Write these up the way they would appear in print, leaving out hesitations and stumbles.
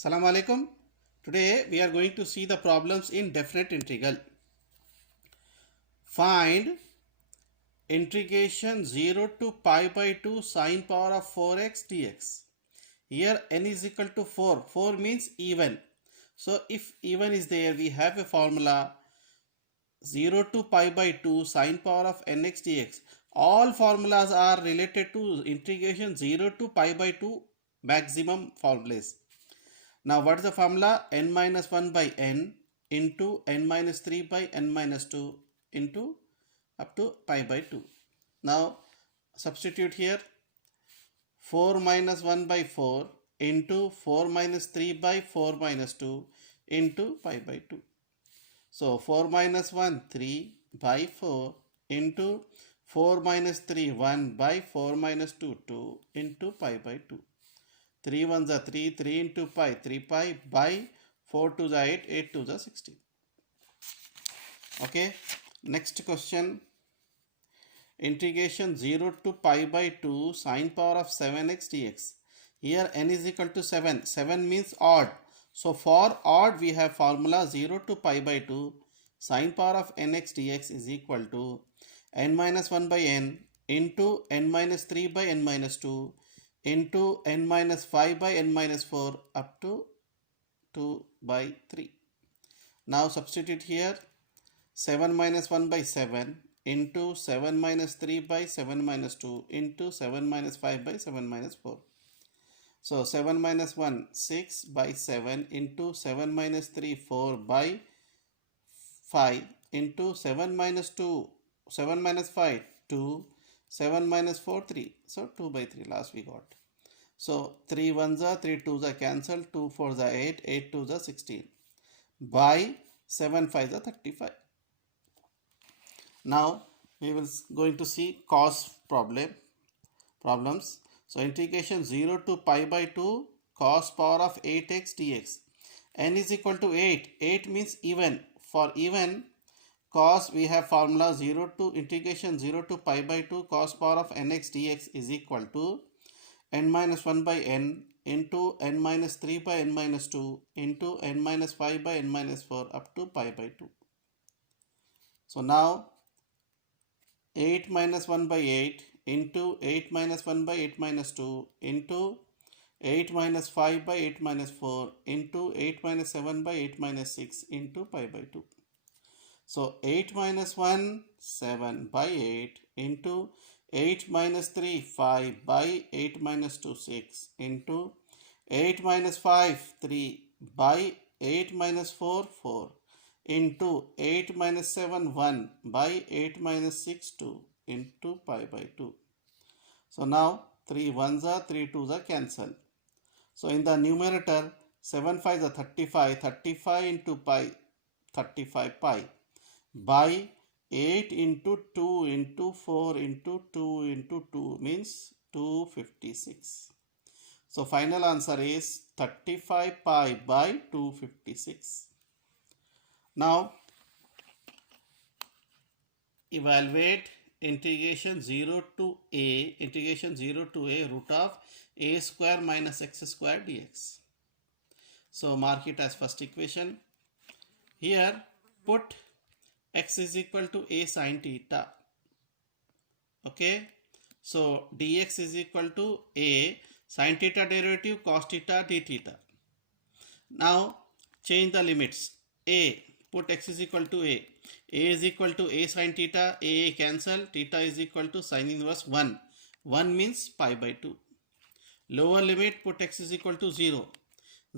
Assalamu alaikum. Today we are going to see the problems in definite integral. Find integration 0 to pi by 2 sine power of 4x dx. Here n is equal to 4. 4 means even. So if even is there, we have a formula 0 to pi by 2 sine power of nx dx. All formulas are related to integration 0 to pi by 2 maximum formulas. Now what is the formula? N minus 1 by n into n minus 3 by n minus 2 into up to pi by 2. Now substitute here 4 minus 1 by 4 into 4 minus 3 by 4 minus 2 into pi by 2. So 4 minus 1 3 by 4 into 4 minus 3 1 by 4 minus 2 2 into pi by 2. 3 ones are 3, 3 into pi, 3 pi by 4 to the 8, 8 to the 16. Okay, next question. Integration 0 to pi by 2 sine power of 7x dx. Here n is equal to 7. 7 means odd. So for odd we have formula 0 to pi by 2 sine power of nx dx is equal to n minus 1 by n into n minus 3 by n minus 2 into n minus 5 by n minus 4 up to 2 by 3. Now substitute here 7 minus 1 by 7 into 7 minus 3 by 7 minus 2 into 7 minus 5 by 7 minus 4. So 7 minus 1 6 by 7 into 7 minus 3 4 by 5 into 7 minus 2 7 minus 5 2 7 minus 4 3. So 2 by 3 last we got. So 3 ones are 3 twos are cancelled, 2 fours are 8, 8 twos are 16 by 7 fives are 35. Now we will going to see cos problems. So integration 0 to pi by 2 cos power of 8x dx. N is equal to 8. 8 means even. For even cos we have formula 0 to integration 0 to pi by 2 cos power of nx dx is equal to n minus 1 by n into n minus 3 by n minus 2 into n minus 5 by n minus 4 up to pi by 2. So now 8 minus 1 by 8 into 8 minus 1 by 8 minus 2 into 8 minus 5 by 8 minus 4 into 8 minus 7 by 8 minus 6 into pi by 2. So 8 minus 1 7 by 8 into 8 minus 3 5 by 8 minus 2 6 into 8 minus 5 3 by 8 minus 4 4 into 8 minus 7 1 by 8 minus 6 2 into pi by 2. So now 3 ones are 3 twos are cancelled. So in the numerator 7 5s are 35, 35 into pi 35 pi by 8 into 2 into 4 into 2 into 2 means 256. So final answer is 35 pi by 256. Now evaluate integration 0 to a root of a square minus x square dx. So mark it as first equation. Here put x is equal to a sine theta. Okay, so dx is equal to a sine theta derivative cos theta d theta. Now change the limits. A, put x is equal to a is equal to a sine theta, a cancel, theta is equal to sine inverse 1. 1 means pi by 2. Lower limit, put x is equal to 0.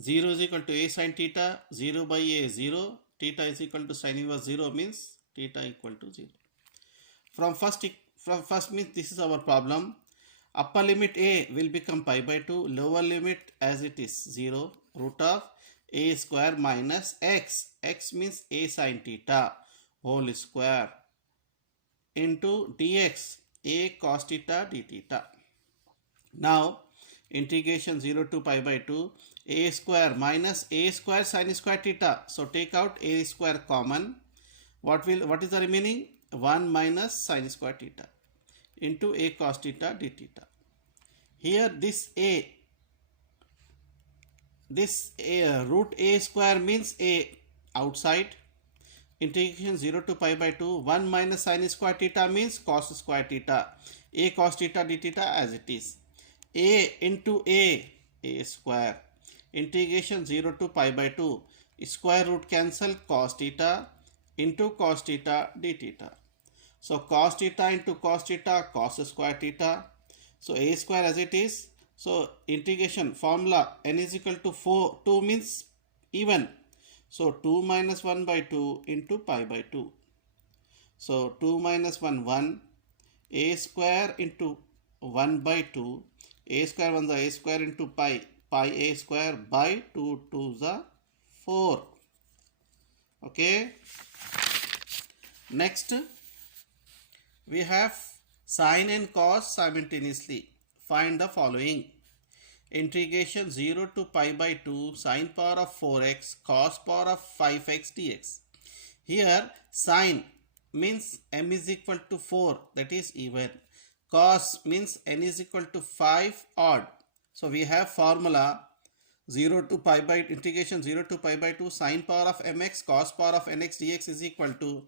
0 is equal to a sine theta, 0 by a 0, theta is equal to sine inverse 0 means theta equal to 0. From first means this is our problem. Upper limit a will become pi by 2, lower limit as it is 0, root of a square minus x. X means a sine theta whole square into dx, a cos theta d theta. Now integration 0 to pi by 2 a square minus a square sine square theta. So take out a square common. What is the remaining? 1 minus sine square theta into a cos theta d theta. Here this a this root a square means a outside. Integration 0 to pi by 2, 1 minus sin square theta means cos square theta. A cos theta d theta as it is. A into a square. Integration 0 to pi by 2, square root cancel, cos theta into cos theta d theta. So cos theta into cos theta, cos square theta. So a square as it is. So integration formula n is equal to 4, 2 means even. So 2 minus 1 by 2 into pi by 2. So 2 minus 1, 1. A square into 1 by 2. A square 1 is a square into pi. Pi a square by 2 2 is 4. Okay. Next, we have sine and cos simultaneously. Find the following. Integration 0 to pi by 2 sine power of 4x cos power of 5x dx. Here sine means m is equal to 4, that is even. Cos means n is equal to 5 odd. So we have formula 0 to pi by integration 0 to pi by 2 sine power of mx cos power of nx dx is equal to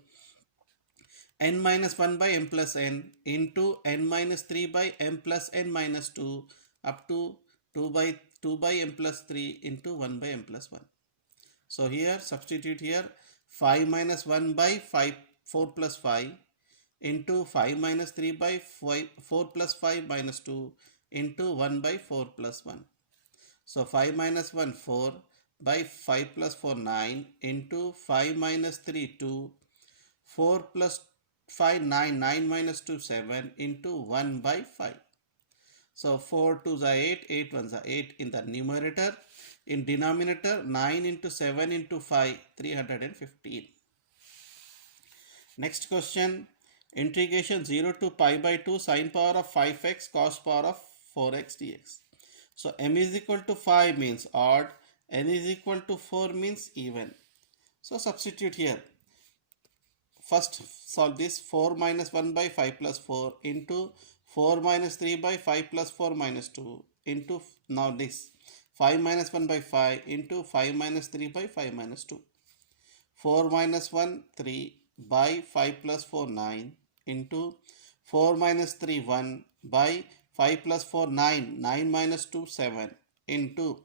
n minus 1 by m plus n into n minus 3 by m plus n minus 2 up to 2 by m plus 3 into 1 by m plus 1. So here substitute here 5 minus 1 by 4 plus 5 into 5 minus 3 by 4 plus 5 minus 2 into 1 by 4 plus 1. So 5 minus 1 4 by 5 plus 4 9 into 5 minus 3 2, 4 plus 5 9, 9 minus 2 7 into 1 by 5. So 4 2 is 8, 8 1 is 8 in the numerator. In denominator 9 into 7 into 5, 315. Next question. Integration 0 to pi by 2 sine power of 5x cos power of 4x dx. So m is equal to 5 means odd, n is equal to 4 means even. So substitute here. First solve this. 4 minus 1 by 5 plus 4 into 4 minus 3 by 5 plus 4 minus 2 into now this 5 minus 1 by 5 into 5 minus 3 by 5 minus 2. 4 minus 1 3 by 5 plus 4 9 into 4 minus 3 1 by 5 plus 4 9, 9 minus 2 7 into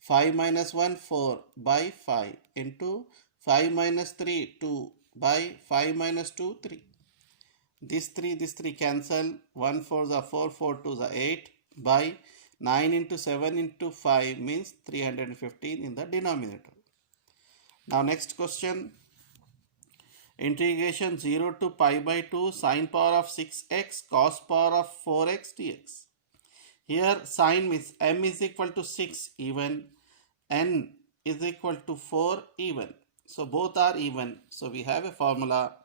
5 minus 1 4 by 5 into 5 minus 3 2 by 5 minus 2 3. This 3 cancel. 1 4 is 4, 4 2 is 8 by 9 into 7 into 5 means 315 in the denominator. Now next question. Integration 0 to pi by 2 sine power of 6x cos power of 4x dx. Here sine means m is equal to 6 even, n is equal to 4 even. So both are even. So we have a formula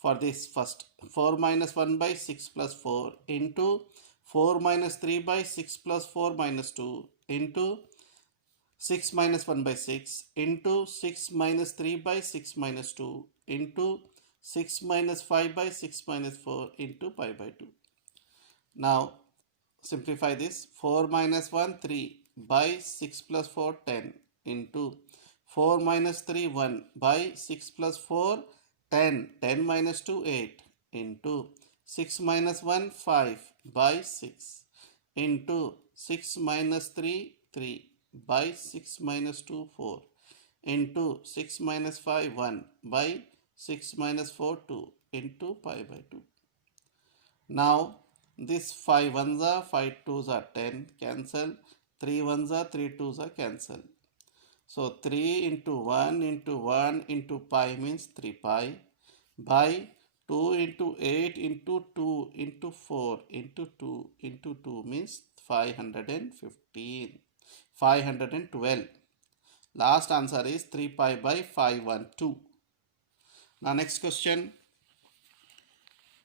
for this. First 4 minus 1 by 6 plus 4 into 4 minus 3 by 6 plus 4 minus 2 into 6 minus 1 by 6 into 6 minus 3 by 6 minus 2 into 6 minus 5 by 6 minus 4 into pi by 2. Now simplify this. 4 minus 1 3 by 6 plus 4 10 into 4 minus 3 1 by 6 plus 4 10, 10 minus 2 8 into 6 minus 1 5 by 6 into 6 minus 3 3 by 6 minus 2 4 into 6 minus 5 1 by 6 minus 4 2 into pi by 2. Now this 5 1s are 5 2s are 10 cancel, 3 1s are 3 2s are cancel. So 3 into 1 into 1 into pi means 3 pi by 2 into 8 into 2 into 4 into 2 into 2 means 515. 512. Last answer is 3 pi by 512. Now next question.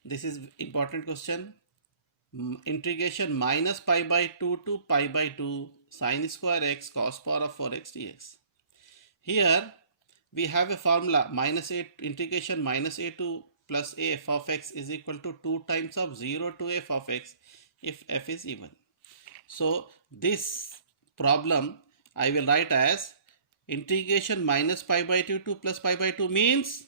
This is important question. Integration minus pi by 2 to pi by 2 sine square x cos power of 4x dx. Here we have a formula minus a integration minus a to plus a f of x is equal to 2 times of 0 to f of x if f is even. So this problem I will write as integration minus pi by 2 to plus pi by 2 means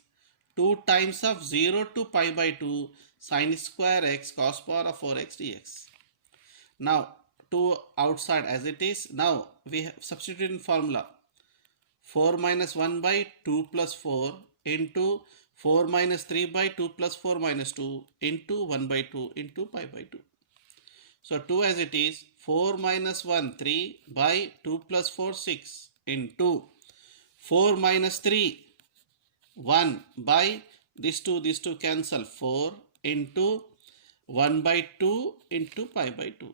2 times of 0 to pi by 2 sine square x cos power of 4x dx. Now 2 outside as it is. Now we have substituted in formula 4 minus 1 by 2 plus 4 into 4 minus 3 by 2 plus 4 minus 2 into 1 by 2 into pi by 2. So 2 as it is, 4 minus 1 3 by 2 plus 4 6 into 4 minus 3 1 by these two cancel 4 into 1 by 2 into pi by 2.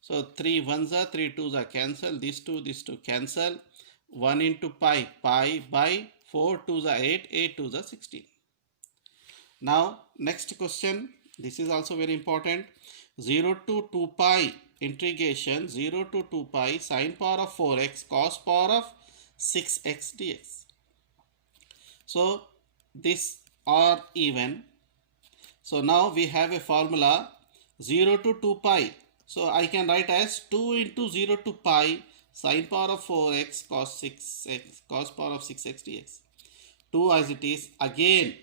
So 3 ones are 3 twos are cancel, these two cancel, 1 into pi by 4 twos are 8, 8 twos are 16. Now next question, this is also very important. 0 to 2 pi integration 0 to 2 pi sine power of 4x cos power of 6x dx. So these are even. So now we have a formula 0 to 2 pi. So I can write as 2 into 0 to pi sine power of 4x cos 6x cos power of 6x dx. 2 as it is. Again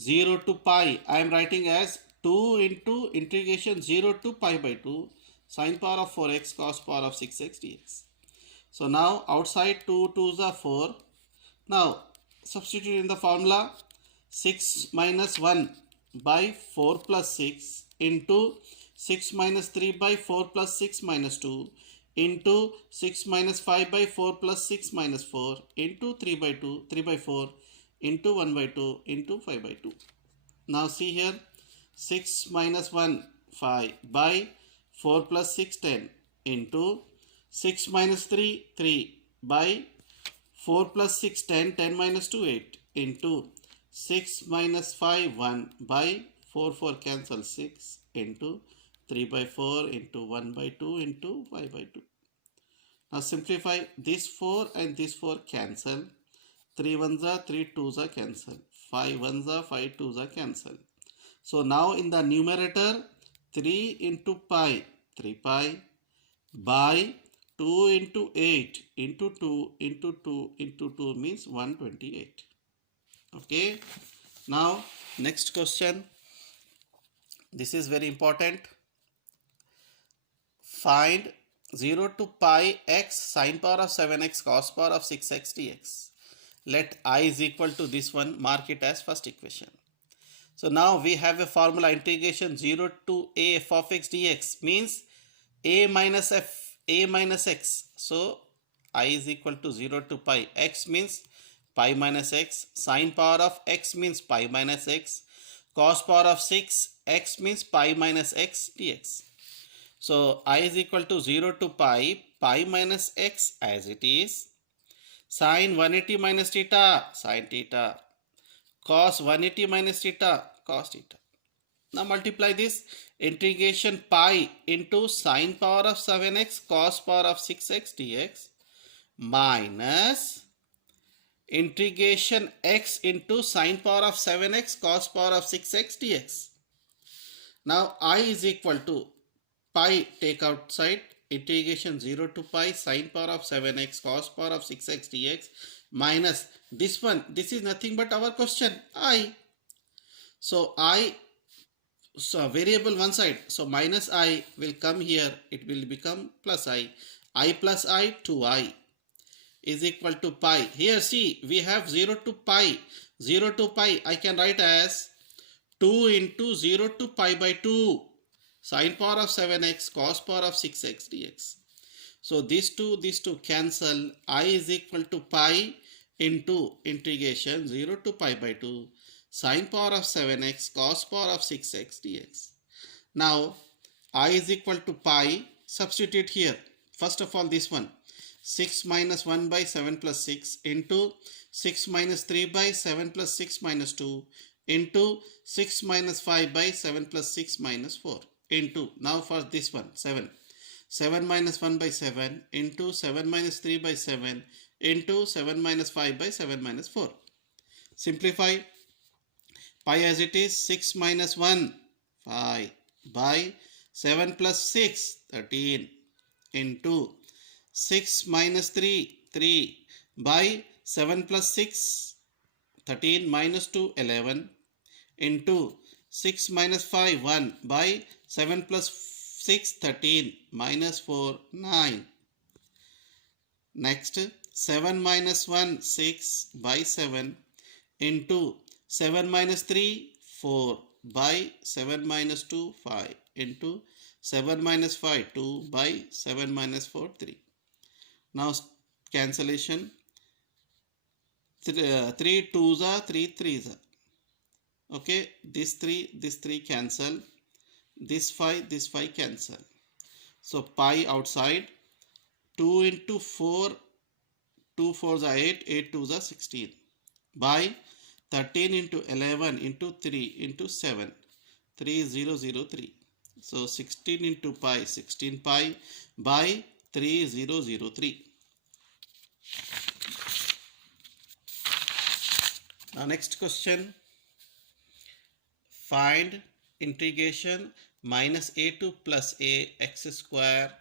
0 to pi I am writing as 2 into integration 0 to pi by 2 sine power of 4x cos power of 6x dx. So now outside 2 2s are 4. Now substitute in the formula 6 minus 1 by 4 plus 6 into 6 minus 3 by 4 plus 6 minus 2 into 6 minus 5 by 4 plus 6 minus 4 into 3 by 2 3 by 4 into 1 by 2 into 5 by 2. Now see here 6 minus 1 5 by 4 plus 6 10 into 6 minus 3 3 by 4 plus 6 10 10 minus 2 8 into 6 minus 5 1 by 4 4 cancel 6 into 3 by 4 into 1 by 2 into 5 by 2. Now simplify this 4 and this 4 cancel. 3 ones are 3 twos are cancel. 5 ones are 5 twos are cancel. So now in the numerator 3 into pi 3 pi by 2 into 8 into 2 into 2 into 2 means 128. Okay. Now next question. This is very important. Find 0 to pi x sine power of 7x cos power of 6x dx. Let I is equal to this one, mark it as first equation. So now we have a formula integration 0 to a f of x dx means a minus f, a minus x. So I is equal to 0 to pi. X means pi minus x, sine power of x means pi minus x, cos power of 6 x means pi minus x dx. So I is equal to 0 to pi minus x as it is, sine 180 minus theta, sine theta, cos 180 minus theta, cos theta. Now multiply this integration pi into sine power of 7x cos power of 6x dx minus integration x into sine power of 7x cos power of 6x dx. Now I is equal to pi take outside, integration 0 to pi sine power of 7x cos power of 6x dx minus this one. This is nothing but our question I. So I, so variable one side, so minus I will come here, it will become plus I plus I 2I is equal to pi. Here see we have 0 to pi, 0 to pi I can write as 2 into 0 to pi by 2 sine power of 7x cos power of 6x dx. So these two cancel. I is equal to pi into integration 0 to pi by 2 sine power of 7x cos power of 6x dx. Now I is equal to pi, substitute here. First of all this one 6 minus 1 by 7 plus 6 into 6 minus 3 by 7 plus 6 minus 2 into 6 minus 5 by 7 plus 6 minus 4 into, now for this one 7 minus 1 by 7 into 7 minus 3 by 7 into 7 minus 5 by 7 minus 4. Simplify pi as it is 6 minus 1 5 by 7 plus 6 13 into 6 minus 3, 3 by 7 plus 6, 13 minus 2, 11 into 6 minus 5, 1 by 7 plus 6, 13 minus 4, 9. Next, 7 minus 1, 6 by 7 into 7 minus 3, 4 by 7 minus 2, 5 into 7 minus 5, 2 by 7 minus 4, 3. Now cancellation. 3 twos are 3 threes are. Okay, this 3 cancel. This 5 cancel. So pi outside. 2 into 4, 2 fours are 8, 8 twos are 16 by 13 into 11 into 3 into 7, 3003. So 16 into pi, 16 pi by 3003. Now next question, find integration minus a2 plus a x square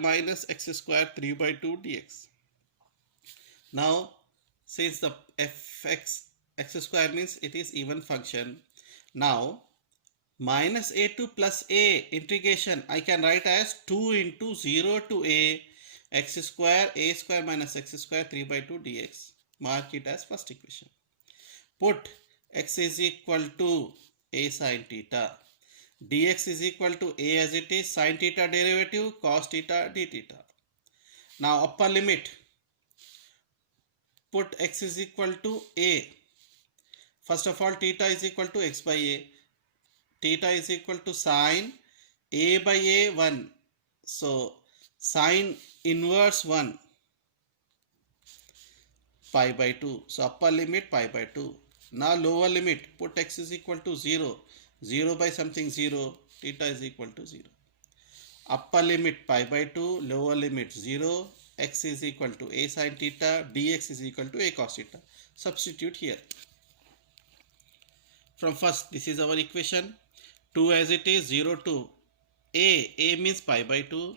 minus x square 3 by 2 dx. Now since the fx x square means it is even function, now minus a2 plus a integration I can write as 2 into 0 to a square minus x square 3 by 2 dx. Mark it as first equation. Put x is equal to a sin theta, dx is equal to a as it is, sin theta derivative cos theta d theta. Now upper limit, put x is equal to a. First of all, theta is equal to x by a. Theta is equal to sin a by a 1. So sin inverse 1 pi by 2. So upper limit pi by 2. Now lower limit, put x is equal to 0. 0 by something 0. Theta is equal to 0. Upper limit pi by 2. Lower limit 0. X is equal to a sin theta. Dx is equal to a cos theta. Substitute here. From first, this is our equation. 2 as it is, 0 to a. A means pi by 2.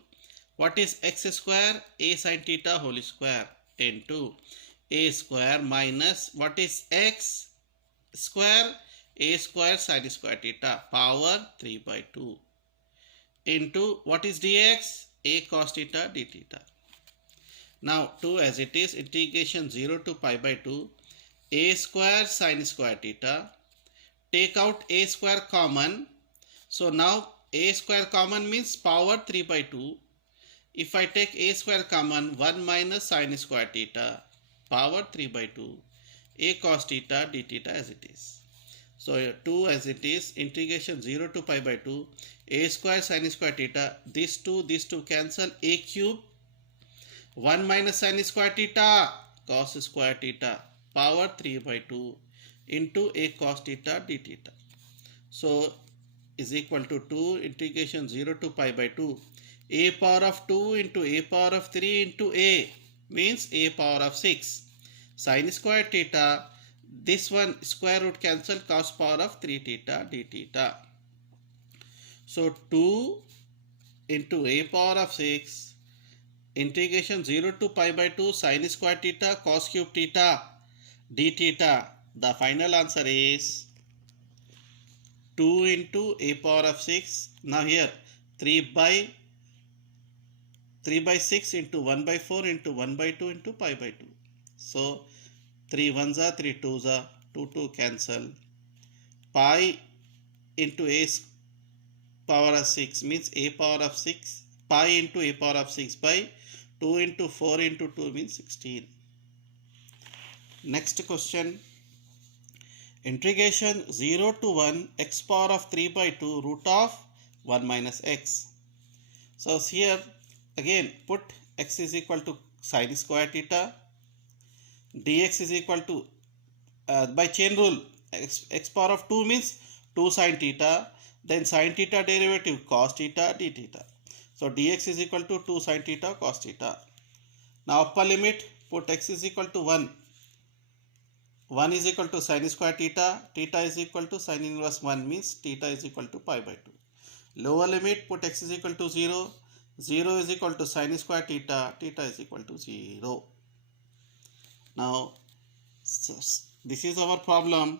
What is x square? A sin theta whole square into a square minus what is x square? A square sin square theta power 3 by 2 into what is dx? A cos theta d theta. Now 2 as it is, integration 0 to pi by 2 a square sin square theta. Take out a square common. So now a square common means power 3 by 2. If I take a square common, 1 minus sin square theta power 3 by 2 a cos theta d theta as it is. So 2 as it is, integration 0 to pi by 2 a square sin square theta. These two cancel, a cube 1 minus sin square theta cos square theta power 3 by 2 into a cos theta d theta. So is equal to 2 integration 0 to pi by 2 a power of 2 into a power of 3 into a means a power of 6 sin square theta. This one square root cancel, cos power of 3 theta d theta. So 2 into a power of 6 integration 0 to pi by 2 sin square theta cos cube theta d theta. The final answer is 2 into a power of 6. Now here 3 by 6 into 1 by 4 into 1 by 2 into pi by 2. So 3 ones are 3 twos are 2 cancel. Pi into a power of 6 means a power of 6. Pi into a power of 6 by 2 into 4 into 2 means 16. Next question. Integration 0 to 1 x power of 3 by 2 root of 1 minus x. So here again put x is equal to sin square theta. Dx is equal to by chain rule x power of 2 means 2 sin theta, then sin theta derivative cos theta d theta. So dx is equal to 2 sin theta cos theta. Now upper limit, put x is equal to 1. 1 is equal to sin square theta. Theta is equal to sin inverse 1 means theta is equal to pi by 2. Lower limit, put x is equal to 0. 0 is equal to sine square theta, theta is equal to 0. Now, this is our problem.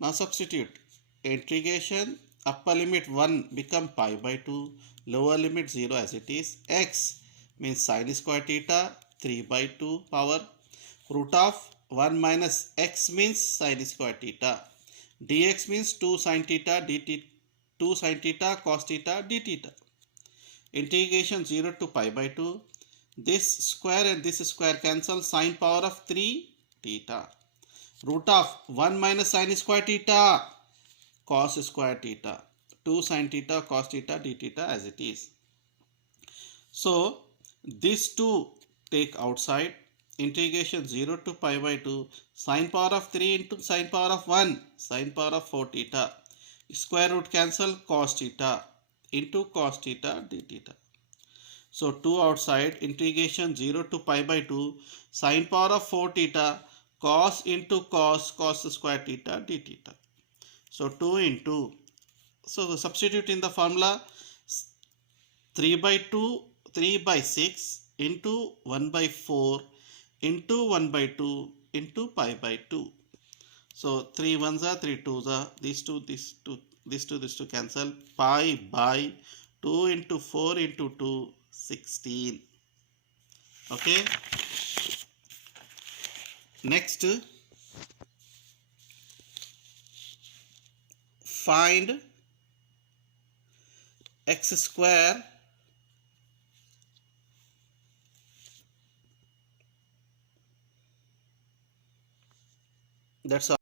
Now substitute. Integration upper limit 1 become pi by 2, lower limit 0 as it is. X means sine square theta 3 by 2 power root of 1 minus x means sine square theta. Dx means 2 sine theta dt, 2 sine theta cos theta d theta. Integration 0 to pi by 2. This square and this square cancel, sine power of 3 theta. Root of 1 minus sine square theta cos square theta. 2 sine theta cos theta d theta as it is. So these two take outside. Integration 0 to pi by 2 sine power of 3 into sine power of 1 sine power of 4 theta. Square root cancel, cos theta into cos theta d theta. So 2 outside, integration 0 to pi by 2 sine power of 4 theta cos into cos square theta d theta. So 2 into, so substitute in the formula 3 by 2, 3 by 6 into 1 by 4 into 1 by 2 into pi by 2. So 3 ones are 3 twos are, these two cancel, pi by 2 into 4 into 2, 16. Okay. Next, find x square that's all.